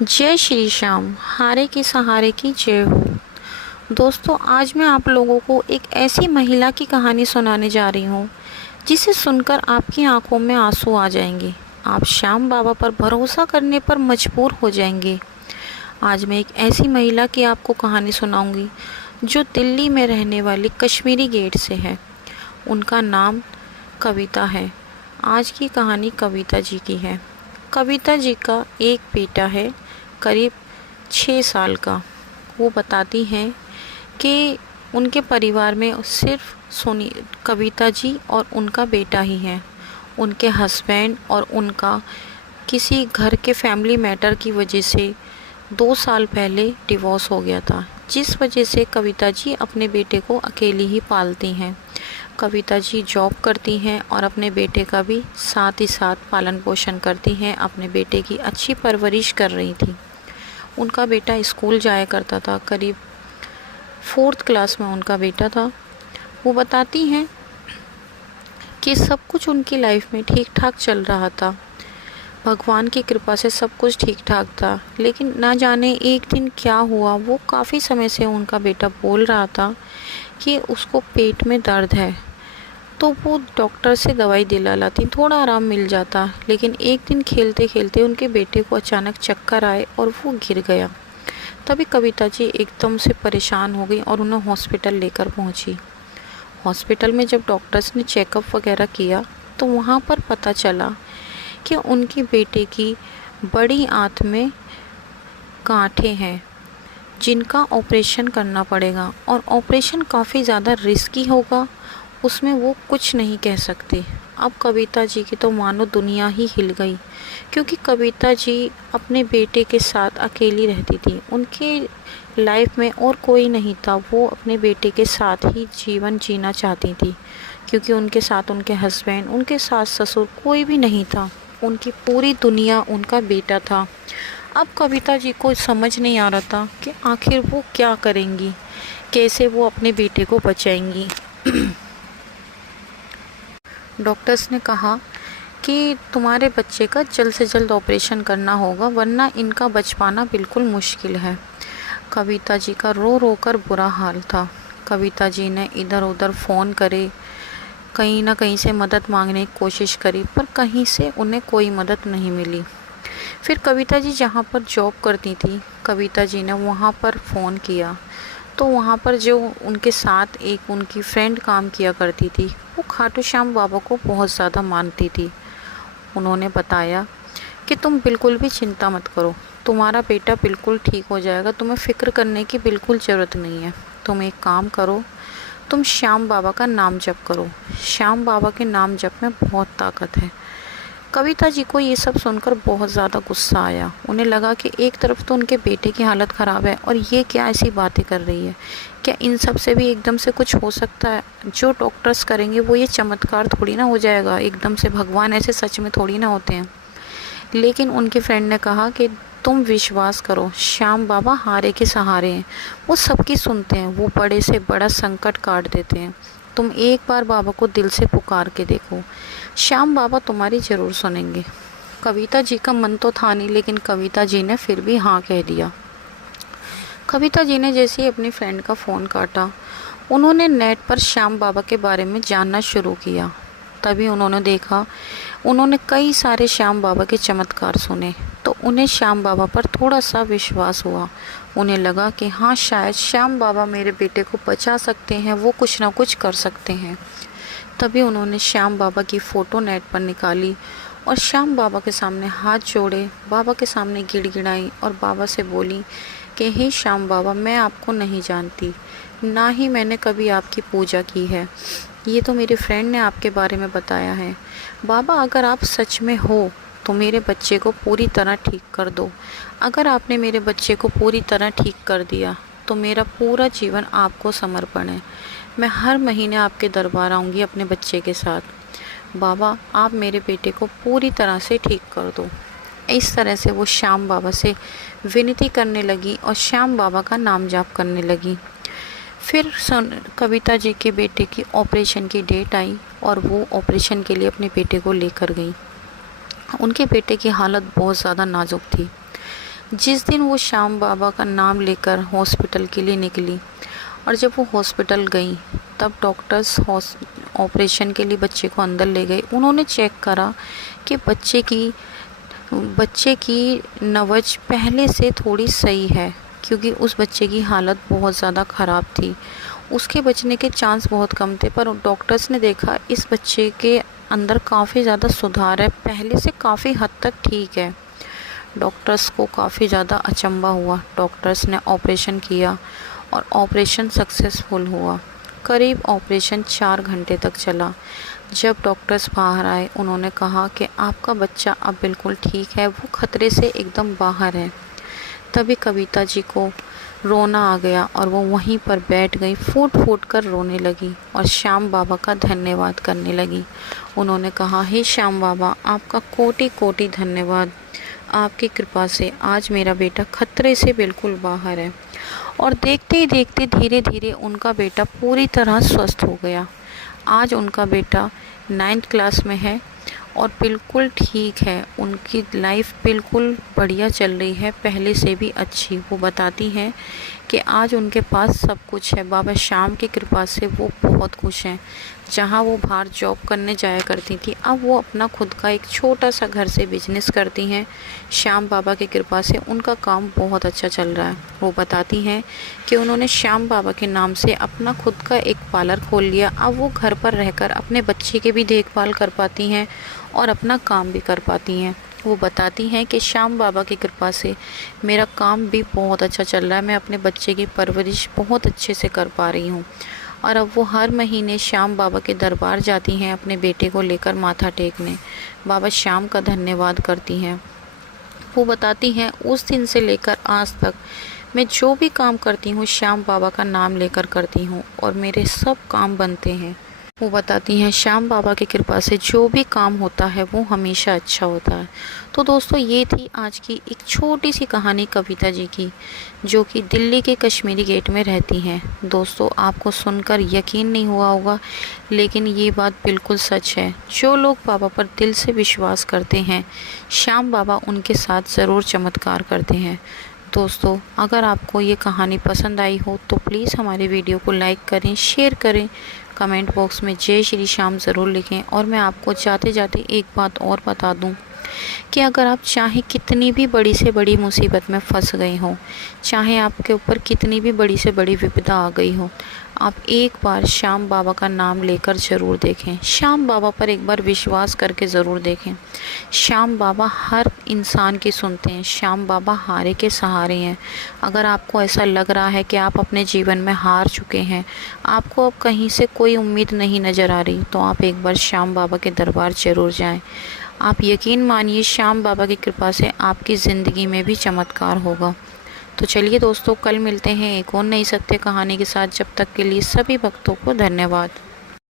जय श्री श्याम, हारे के सहारे की जय हो। दोस्तों, आज मैं आप लोगों को एक ऐसी महिला की कहानी सुनाने जा रही हूँ जिसे सुनकर आपकी आंखों में आंसू आ जाएंगे। आप श्याम बाबा पर भरोसा करने पर मजबूर हो जाएंगे। आज मैं एक ऐसी महिला की आपको कहानी सुनाऊंगी जो दिल्ली में रहने वाली कश्मीरी गेट से है। उनका नाम कविता है। आज की कहानी कविता जी की है। कविता जी का एक बेटा है, करीब 6 साल का। वो बताती हैं कि उनके परिवार में सिर्फ कविता जी और उनका बेटा ही है। उनके हस्बैंड और उनका किसी घर के फैमिली मैटर की वजह से 2 साल पहले डिवोर्स हो गया था, जिस वजह से कविता जी अपने बेटे को अकेली ही पालती हैं। कविता जी जॉब करती हैं और अपने बेटे का भी साथ ही साथ पालन पोषण करती हैं। अपने बेटे की अच्छी परवरिश कर रही थी। उनका बेटा स्कूल जाया करता था, करीब 4th क्लास में उनका बेटा था। वो बताती हैं कि सब कुछ उनकी लाइफ में ठीक ठाक चल रहा था। भगवान की कृपा से सब कुछ ठीक ठाक था, लेकिन ना जाने एक दिन क्या हुआ। वो काफ़ी समय से उनका बेटा बोल रहा था कि उसको पेट में दर्द है, तो वो डॉक्टर से दवाई दिला लाती, थोड़ा आराम मिल जाता। लेकिन एक दिन खेलते खेलते उनके बेटे को अचानक चक्कर आए और वो गिर गया। तभी कविता जी एकदम से परेशान हो गई और उन्हें हॉस्पिटल लेकर पहुंची। हॉस्पिटल में जब डॉक्टर्स ने चेकअप वगैरह किया तो वहाँ पर पता चला कि उनके बेटे की बड़ी आंत में गांठें हैं, जिनका ऑपरेशन करना पड़ेगा और ऑपरेशन काफ़ी ज़्यादा रिस्की होगा। उसमें वो कुछ नहीं कह सकते। अब कविता जी की तो मानो दुनिया ही हिल गई, क्योंकि कविता जी अपने बेटे के साथ अकेली रहती थी। उनके लाइफ में और कोई नहीं था। वो अपने बेटे के साथ ही जीवन जीना चाहती थी, क्योंकि उनके साथ उनके हस्बैंड, उनके सास ससुर कोई भी नहीं था। उनकी पूरी दुनिया उनका बेटा था। अब कविता जी को समझ नहीं आ रहा था कि आखिर वो क्या करेंगी, कैसे वो अपने बेटे को बचाएंगी। डॉक्टर्स ने कहा कि तुम्हारे बच्चे का जल्द से जल्द ऑपरेशन करना होगा, वरना इनका बच पाना बिल्कुल मुश्किल है। कविता जी का रो रो कर बुरा हाल था। कविता जी ने इधर उधर फ़ोन करे, कहीं ना कहीं से मदद मांगने की कोशिश करी, पर कहीं से उन्हें कोई मदद नहीं मिली। फिर कविता जी जहाँ पर जॉब करती थी, कविता जी ने वहाँ पर फ़ोन किया तो वहाँ पर जो उनके साथ एक उनकी फ्रेंड काम किया करती थी, वो खाटू श्याम बाबा को बहुत ज़्यादा मानती थी। उन्होंने बताया कि तुम बिल्कुल भी चिंता मत करो, तुम्हारा बेटा बिल्कुल ठीक हो जाएगा, तुम्हें फ़िक्र करने की बिल्कुल ज़रूरत नहीं है। तुम एक काम करो, तुम श्याम बाबा का नाम जप करो। श्याम बाबा के नाम जप में बहुत ताकत है। कविता जी को ये सब सुनकर बहुत ज़्यादा गुस्सा आया। उन्हें लगा कि एक तरफ तो उनके बेटे की हालत ख़राब है और ये क्या ऐसी बातें कर रही है। क्या इन सब से भी एकदम से कुछ हो सकता है? जो डॉक्टर्स करेंगे वो ये चमत्कार थोड़ी ना हो जाएगा एकदम से। भगवान ऐसे सच में थोड़ी ना होते हैं। लेकिन उनके फ्रेंड ने कहा कि तुम विश्वास करो, श्याम बाबा हारे के सहारे हैं, वो सबकी सुनते हैं, वो बड़े से बड़ा संकट काट देते हैं। तुम एक बार बाबा को दिल से पुकार के देखो, श्याम बाबा तुम्हारी ज़रूर सुनेंगे। कविता जी का मन तो था नहीं, लेकिन कविता जी ने फिर भी हाँ कह दिया। कविता जी ने जैसे ही अपनी फ्रेंड का फ़ोन काटा, उन्होंने नेट पर श्याम बाबा के बारे में जानना शुरू किया। तभी उन्होंने देखा, उन्होंने कई सारे श्याम बाबा के चमत्कार सुने, तो उन्हें श्याम बाबा पर थोड़ा सा विश्वास हुआ। उन्हें लगा कि हाँ, शायद श्याम बाबा मेरे बेटे को बचा सकते हैं, वो कुछ ना कुछ कर सकते हैं। तभी उन्होंने श्याम बाबा की फ़ोटो नेट पर निकाली और श्याम बाबा के सामने हाथ जोड़े, बाबा के सामने गिड़गिड़ाई और बाबा से बोली कि हे श्याम बाबा, मैं आपको नहीं जानती, ना ही मैंने कभी आपकी पूजा की है। ये तो मेरे फ्रेंड ने आपके बारे में बताया है। बाबा, अगर आप सच में हो तो मेरे बच्चे को पूरी तरह ठीक कर दो। अगर आपने मेरे बच्चे को पूरी तरह ठीक कर दिया तो मेरा पूरा जीवन आपको समर्पण है। मैं हर महीने आपके दरबार आऊँगी अपने बच्चे के साथ। बाबा, आप मेरे बेटे को पूरी तरह से ठीक कर दो। इस तरह से वो श्याम बाबा से विनती करने लगी और श्याम बाबा का नाम जाप करने लगी। फिर कविता जी के बेटे की ऑपरेशन की डेट आई और वो ऑपरेशन के लिए अपने बेटे को लेकर गई। उनके बेटे की हालत बहुत ज़्यादा नाजुक थी। जिस दिन वो श्याम बाबा का नाम लेकर हॉस्पिटल के लिए निकली और जब वो हॉस्पिटल गई तब डॉक्टर्स ऑपरेशन के लिए बच्चे को अंदर ले गए। उन्होंने चेक करा कि बच्चे की नब्ज पहले से थोड़ी सही है, क्योंकि उस बच्चे की हालत बहुत ज़्यादा ख़राब थी। उसके बचने के चांस बहुत कम थे, पर डॉक्टर्स ने देखा इस बच्चे के अंदर काफ़ी ज़्यादा सुधार है, पहले से काफ़ी हद तक ठीक है। डॉक्टर्स को काफ़ी ज़्यादा अचंभा हुआ। डॉक्टर्स ने ऑपरेशन किया और ऑपरेशन सक्सेसफुल हुआ। करीब ऑपरेशन 4 घंटे तक चला। जब डॉक्टर्स बाहर आए उन्होंने कहा कि आपका बच्चा अब बिल्कुल ठीक है, वो खतरे से एकदम बाहर है। तभी कविता जी को रोना आ गया और वो वहीं पर बैठ गई, फूट फूट कर रोने लगी और श्याम बाबा का धन्यवाद करने लगी। उन्होंने कहा, हे श्याम बाबा, आपका कोटि कोटि धन्यवाद। आपकी कृपा से आज मेरा बेटा खतरे से बिल्कुल बाहर है। और देखते ही देखते धीरे धीरे उनका बेटा पूरी तरह स्वस्थ हो गया। आज उनका बेटा 9th क्लास में है और बिल्कुल ठीक है। उनकी लाइफ बिल्कुल बढ़िया चल रही है, पहले से भी अच्छी। वो बताती हैं कि आज उनके पास सब कुछ है। बाबा श्याम की कृपा से वो बहुत खुश हैं। जहाँ वो बाहर जॉब करने जाया करती थी, अब वो अपना खुद का एक छोटा सा घर से बिजनेस करती हैं। श्याम बाबा की कृपा से उनका काम बहुत अच्छा चल रहा है। वो बताती हैं कि उन्होंने श्याम बाबा के नाम से अपना खुद का एक पार्लर खोल लिया। अब वो घर पर रहकर अपने बच्चे की भी देखभाल कर पाती हैं और अपना काम भी कर पाती हैं। वो बताती हैं कि श्याम बाबा की कृपा से मेरा काम भी बहुत अच्छा चल रहा है। मैं अपने बच्चे की परवरिश बहुत अच्छे से कर पा रही हूँ। और अब वो हर महीने श्याम बाबा के दरबार जाती हैं अपने बेटे को लेकर माथा टेकने। बाबा श्याम का धन्यवाद करती हैं। वो बताती हैं, उस दिन से लेकर आज तक मैं जो भी काम करती हूँ श्याम बाबा का नाम लेकर करती हूँ और मेरे सब काम बनते हैं। वो बताती हैं, श्याम बाबा की कृपा से जो भी काम होता है वो हमेशा अच्छा होता है। तो दोस्तों, ये थी आज की एक छोटी सी कहानी कविता जी की, जो कि दिल्ली के कश्मीरी गेट में रहती हैं। दोस्तों, आपको सुनकर यकीन नहीं हुआ होगा, लेकिन ये बात बिल्कुल सच है। जो लोग बाबा पर दिल से विश्वास करते हैं, श्याम बाबा उनके साथ ज़रूर चमत्कार करते हैं। दोस्तों, अगर आपको ये कहानी पसंद आई हो तो प्लीज़ हमारे वीडियो को लाइक करें, शेयर करें, कमेंट बॉक्स में जय श्री श्याम ज़रूर लिखें। और मैं आपको जाते जाते एक बात और बता दूं कि अगर आप चाहे कितनी भी बड़ी से बड़ी मुसीबत में फंस गए हो, चाहे आपके ऊपर कितनी भी बड़ी से बड़ी विपदा आ गई हो, आप एक बार श्याम बाबा का नाम लेकर ज़रूर देखें। श्याम बाबा पर एक बार विश्वास करके ज़रूर देखें। श्याम बाबा हर इंसान की सुनते हैं। श्याम बाबा हारे के सहारे हैं। अगर आपको ऐसा लग रहा है कि आप अपने जीवन में हार चुके हैं, आपको अब कहीं से कोई उम्मीद नहीं नज़र आ रही, तो आप एक बार श्याम बाबा के दरबार ज़रूर जाएं। आप यकीन मानिए, श्याम बाबा की कृपा से आपकी ज़िंदगी में भी चमत्कार होगा। तो चलिए दोस्तों, कल मिलते हैं एक और नई सत्य कहानी के साथ। जब तक के लिए सभी भक्तों को धन्यवाद।